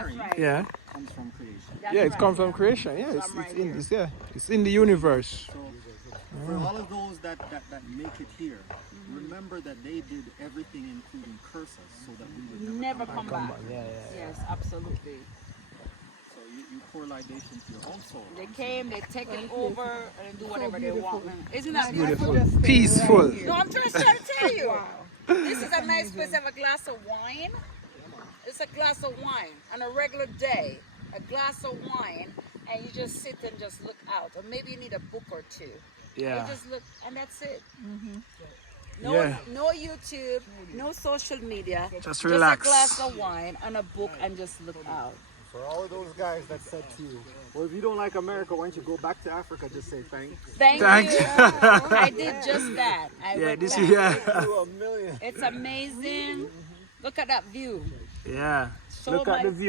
sharing Yeah. comes from creation. Yeah, it's come from creation. Yeah, it's in the universe. So for all of those that make it here, remember that they did everything including curses so that we would Never come back. Yeah. Yes, absolutely. So you pour libation to your own soul. They came, they take it over, and do whatever they want. Isn't that Beautiful. beautiful? Peaceful. No, I'm just trying to tell you. This is a nice place to have a glass of wine. It's a glass of wine on a regular day. A glass of wine, and you just sit and just look out. Or maybe you need a book or two. Yeah. You just look, and that's it. Yeah. No YouTube, no social media. Just relax. Just a glass of wine and a book and just look out. For all of those guys that said to you, well, if you don't like America, why don't you go back to Africa? Just say thanks. Thank you. I did just that. I Yeah, went this back. is yeah. You a million. It's amazing. Look at that view. Yeah. So Look at my- the view.